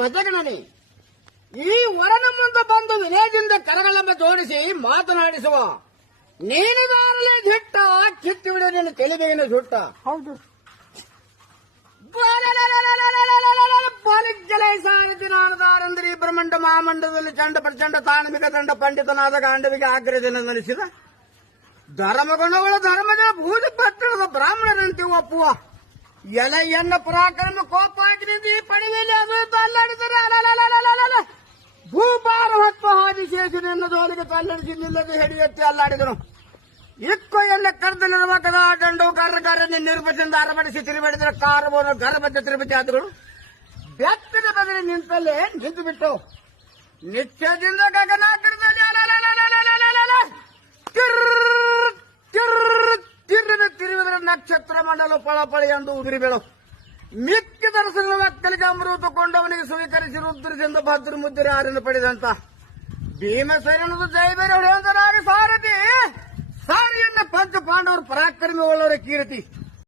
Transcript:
ಭಜಗಣನಿ ಈ ವರನ ಮುಂದೆ ಬಂದು ವಿನಯದಿಂದ ಕರಗಳೆಂಬ ಜೋಡಿಸಿ ಮಾತನಾಡಿಸುವ ನೀನುದಾರಲೆ ಧಿಟ್ಟ ಕಿತ್ತು ಬಿಡು ನಿನ್ನ ತಿಳಿಬೇಗಿನ ಸುಟ್ಟ. ಹೌದು. ಪಾಲಿಜ್ಜಲೈ ಸಾರಥಿ ನಾನದಾರಂದ್ರಿ ಬ್ರಹ್ಮಂಡ ಮಹಾಮಂಡದಲ್ಲಿ ಚಂಡ ಪ್ರಚಂಡ ತಾಣವಿಕ ದಂಡ ಪಂಡಿತನಾದ ಗಾಂಡವಿಗೆ ಆಗ್ರಹದಿಂದ ನಡೆಸಿದ ಧರ್ಮಗುಣಗಳ ಧರ್ಮದ ಭೂಜ ಪಟ್ಟಣದ ಬ್ರಾಹ್ಮಣರಂತೆ ಒಪ್ಪುವ ಎಲೆಯನ್ನ ಪರಾಕ್ರಮ ಕೋಪ ಹಾಕಿನಿಂದ ಈ ಪಡಿವೆಯಲ್ಲಿ ಅದು ಅಲ್ಲಾಡಿದರೆ ಅಲಲಲಲಲಲ ಭೂಭಾರ ಹೊತ್ತ ಆದಿಶೇಷನೆನ್ನ ಜೋಲಿಗೆ ತಲ್ಲಡಿಸಿ ನಿಲ್ಲದೆ ಹೆಡಿಯೆತ್ತಿ ಅಲ್ಲಾಡಿದನು. ಇಕ್ಕೊ ಎನ್ನ ಕರ್ದಲ್ಲಿರುವ ಕದಾ ದಂಡು ಕರ್ರಗಾರನ್ನ ನಿರ್ಬಂಧ ಅರಬಡಿಸಿ ತಿರುಬಡಿದರೆ ಕಾರವನ್ನು ಗರ್ಭದ ತಿರುಪತಿ ಆದಗಳು ಬೆತ್ತದ ಬದಲಿ ನಿಂತಲ್ಲೇ ನಿಂತು ಬಿಟ್ಟು ನಿತ್ಯದಿಂದ ಗಗನಾಕರದಲ್ಲಿ ತಿರುವಿದರೆ ನಕ್ಷತ್ರ ಮಂಡಲ ಪಳಪಳಿ ಎಂದು ಉದುರಿ ಬೀಳು ಮಿಕ್ಕ ದರ್ಶನ ಮಕ್ಕಳಿಗೆ ಅಮೃತ ಕೊಂಡವನಿಗೆ ಸ್ವೀಕರಿಸಿ ರುದ್ರದಿಂದ ಭದ್ರ ಮುದ್ರೆ ಆರನ್ನು ಪಡೆದಂತ ಭೀಮಸೇನದು ಜೈಬೇರೆ ಹೊಡೆಯುವಂತ ಸಾರಥಿ ಸಾರಿಯನ್ನ ಪಂಚ ಪಾಂಡವರು ಪರಾಕ್ರಮಿ ಉಳ್ಳವರ ಕೀರ್ತಿ